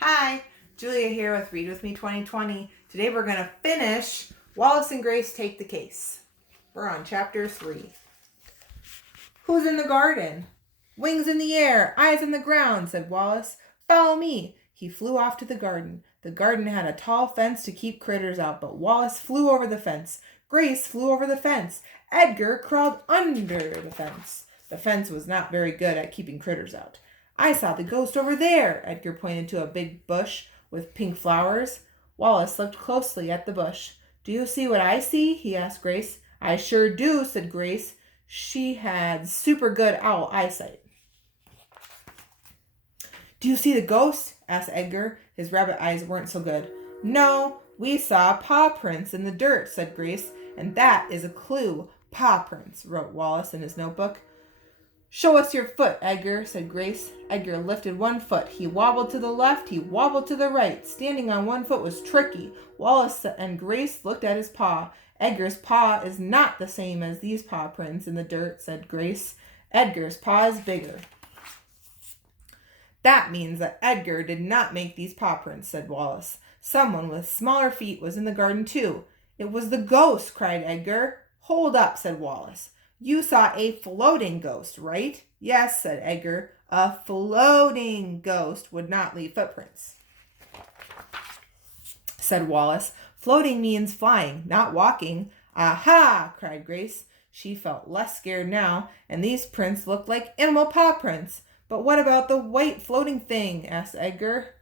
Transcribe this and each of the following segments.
Hi, Julia here with Read With Me 2020. Today we're going to finish Wallace and Grace Take the Case. We're on chapter 3. Who's in the garden? Wings in the air, eyes on the ground, said Wallace. Follow me. He flew off to the garden. The garden had a tall fence to keep critters out, but Wallace flew over the fence. Grace flew over the fence. Edgar crawled under the fence. The fence was not very good at keeping critters out. I saw the ghost over there, Edgar pointed to a big bush with pink flowers. Wallace looked closely at the bush. Do you see what I see? He asked Grace. I sure do, said Grace. She had super good owl eyesight. Do you see the ghost? Asked Edgar. His rabbit eyes weren't so good. No, we saw paw prints in the dirt, said Grace, and that is a clue. Paw prints, wrote Wallace in his notebook. Show us your foot, Edgar, said Grace. Edgar lifted one foot. He wobbled to the left, he wobbled to the right. Standing on one foot was tricky. Wallace and Grace looked at his paw. Edgar's paw is not the same as these paw prints in the dirt, said Grace. Edgar's paw is bigger. That means that Edgar did not make these paw prints, said Wallace. Someone with smaller feet was in the garden too. It was the ghost, cried Edgar. Hold up, said Wallace. You saw a floating ghost, right? Yes, said Edgar. A floating ghost would not leave footprints, said Wallace. Floating means flying, not walking. Aha, cried Grace. She felt less scared now, and these prints looked like animal paw prints. But what about the white floating thing? Asked Edgar.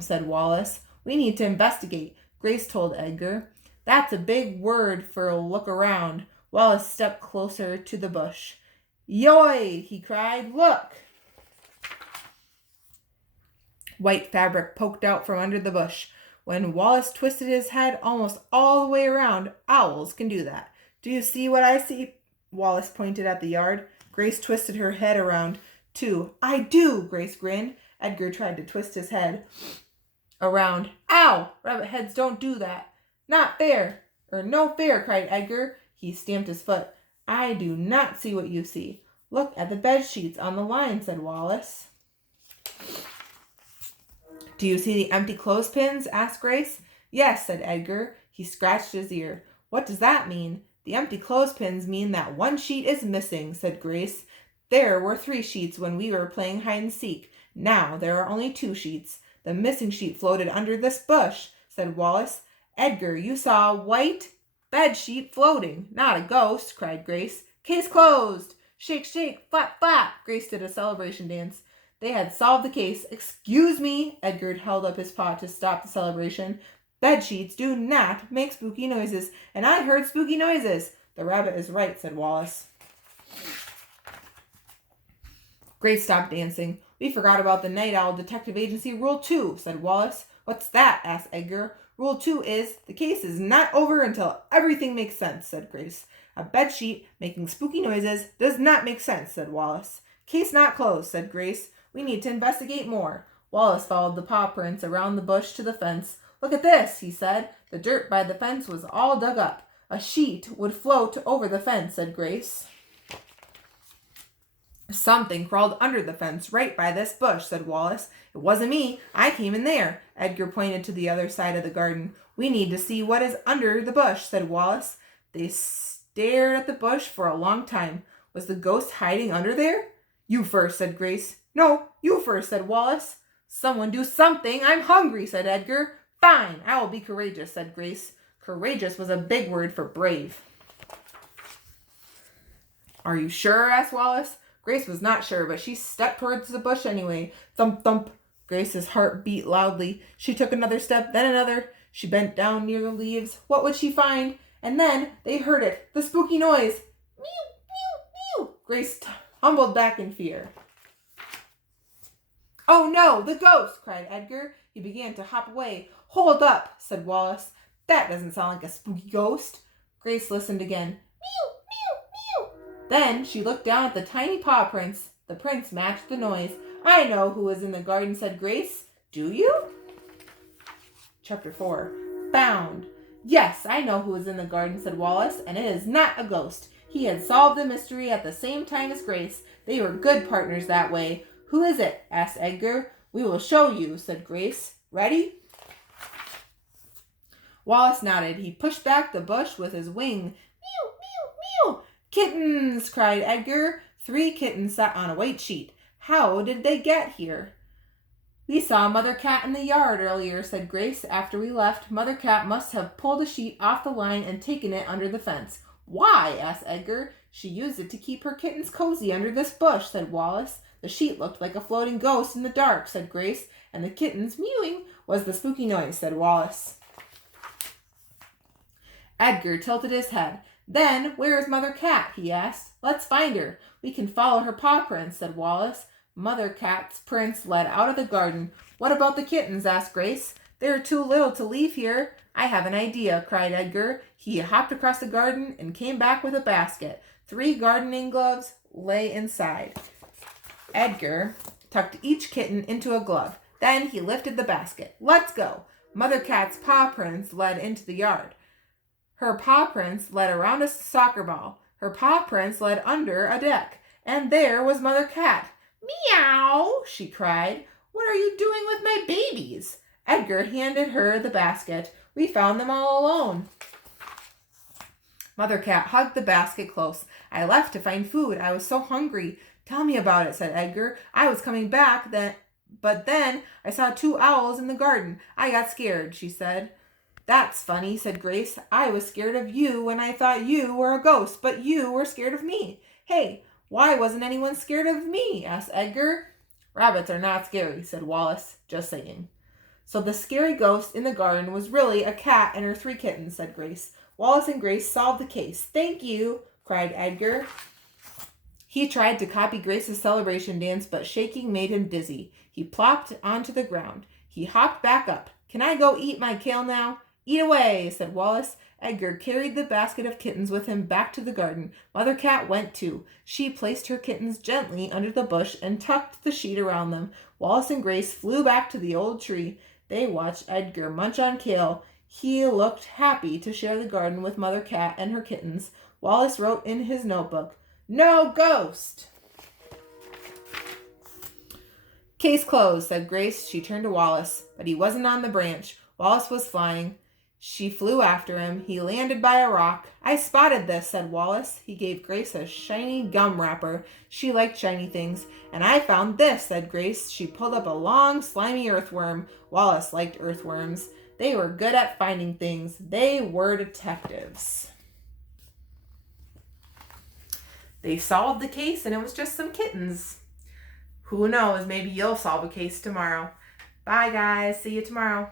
Said Wallace. We need to investigate, Grace told Edgar. That's a big word for a look around. Wallace stepped closer to the bush. Yoy, he cried, look! White fabric poked out from under the bush. When Wallace twisted his head almost all the way around, owls can do that. Do you see what I see? Wallace pointed at the yard. Grace twisted her head around, too. I do, Grace grinned. Edgar tried to twist his head around. Ow! Rabbit heads don't do that. Not fair. No fair, cried Edgar. He stamped his foot. I do not see what you see. Look at the bed sheets on the line, said Wallace. Do you see the empty clothespins? Asked Grace. Yes, said Edgar. He scratched his ear. What does that mean? The empty clothespins mean that one sheet is missing, said Grace. There were 3 sheets when we were playing hide and seek. Now there are only 2 sheets. The missing sheet floated under this bush, said Wallace. Edgar, you saw a white bed sheet floating, not a ghost, cried Grace. Case closed. Shake, shake, flap, flap. Grace did a celebration dance. They had solved the case. Excuse me. Edgar held up his paw to stop the celebration. Bed sheets do not make spooky noises, and I heard spooky noises. The rabbit is right, said Wallace. Grace stopped dancing. We forgot about the Night Owl Detective Agency Rule 2, said Wallace. What's that? Asked Edgar. Rule 2 is, the case is not over until everything makes sense, said Grace. A bedsheet making spooky noises does not make sense, said Wallace. Case not closed, said Grace. We need to investigate more. Wallace followed the paw prints around the bush to the fence. Look at this, he said. The dirt by the fence was all dug up. A sheet would float over the fence, said Grace. Something crawled under the fence right by this bush, said Wallace. It wasn't me. I came in there. Edgar pointed to the other side of the garden. We need to see what is under the bush, said Wallace. They stared at the bush for a long time. Was the ghost hiding under there? You first, said Grace. No, you first, said Wallace. Someone do something. I'm hungry, said Edgar. Fine, I will be courageous, said Grace. Courageous was a big word for brave. Are you sure? Asked Wallace. Grace was not sure, but she stepped towards the bush anyway. Thump, thump. Grace's heart beat loudly. She took another step, then another. She bent down near the leaves. What would she find? And then they heard it. The spooky noise. Mew, mew, mew. Grace tumbled back in fear. Oh no, the ghost, cried Edgar. He began to hop away. Hold up, said Wallace. That doesn't sound like a spooky ghost. Grace listened again. Mew, mew, mew. Then she looked down at the tiny paw prints. The prints matched the noise. I know who was in the garden, said Grace. Do you? Chapter 4. Found. Yes, I know who was in the garden, said Wallace, and it is not a ghost. He had solved the mystery at the same time as Grace. They were good partners that way. Who is it? Asked Edgar. We will show you, said Grace. Ready? Wallace nodded. He pushed back the bush with his wing. Mew, mew, mew. Kittens, cried Edgar. 3 kittens sat on a white sheet. How did they get here? We saw Mother Cat in the yard earlier, said Grace. After we left, Mother Cat must have pulled a sheet off the line and taken it under the fence. Why? Asked Edgar. She used it to keep her kittens cozy under this bush, said Wallace. The sheet looked like a floating ghost in the dark, said Grace, and the kittens mewing was the spooky noise, said Wallace. Edgar tilted his head. Then, where is Mother Cat? He asked. Let's find her. We can follow her paw prints, said Wallace. Mother Cat's prints led out of the garden. What about the kittens? Asked Grace. They're too little to leave here. I have an idea, cried Edgar. He hopped across the garden and came back with a basket. 3 gardening gloves lay inside. Edgar tucked each kitten into a glove. Then he lifted the basket. Let's go. Mother Cat's paw prints led into the yard. Her paw prints led around a soccer ball. Her paw prints led under a deck. And there was Mother Cat. Meow, she cried. What are you doing with my babies? Edgar handed her the basket. We found them all alone. Mother Cat hugged the basket close. I left to find food. I was so hungry. Tell me about it, said Edgar. I was coming back but then I saw 2 owls in the garden. I got scared, she said. That's funny, said Grace. I was scared of you when I thought you were a ghost, but you were scared of me. Hey, why wasn't anyone scared of me? Asked Edgar. Rabbits are not scary, said Wallace. Just saying. So the scary ghost in the garden was really a cat and her 3 kittens, said Grace. Wallace and Grace solved the case. Thank you, cried Edgar. He tried to copy Grace's celebration dance, but shaking made him dizzy. He plopped onto the ground. He hopped back up. Can I go eat my kale now? Eat away, said Wallace. Edgar carried the basket of kittens with him back to the garden. Mother Cat went too. She placed her kittens gently under the bush and tucked the sheet around them. Wallace and Grace flew back to the old tree. They watched Edgar munch on kale. He looked happy to share the garden with Mother Cat and her kittens. Wallace wrote in his notebook, No ghost! Case closed, said Grace. She turned to Wallace, but he wasn't on the branch. Wallace was flying. She flew after him. He landed by a rock. I spotted this, said Wallace. He gave Grace a shiny gum wrapper. She liked shiny things. And I found this, said Grace. She pulled up a long, slimy earthworm. Wallace liked earthworms. They were good at finding things. They were detectives. They solved the case, and it was just some kittens. Who knows? Maybe you'll solve a case tomorrow. Bye, guys. See you tomorrow.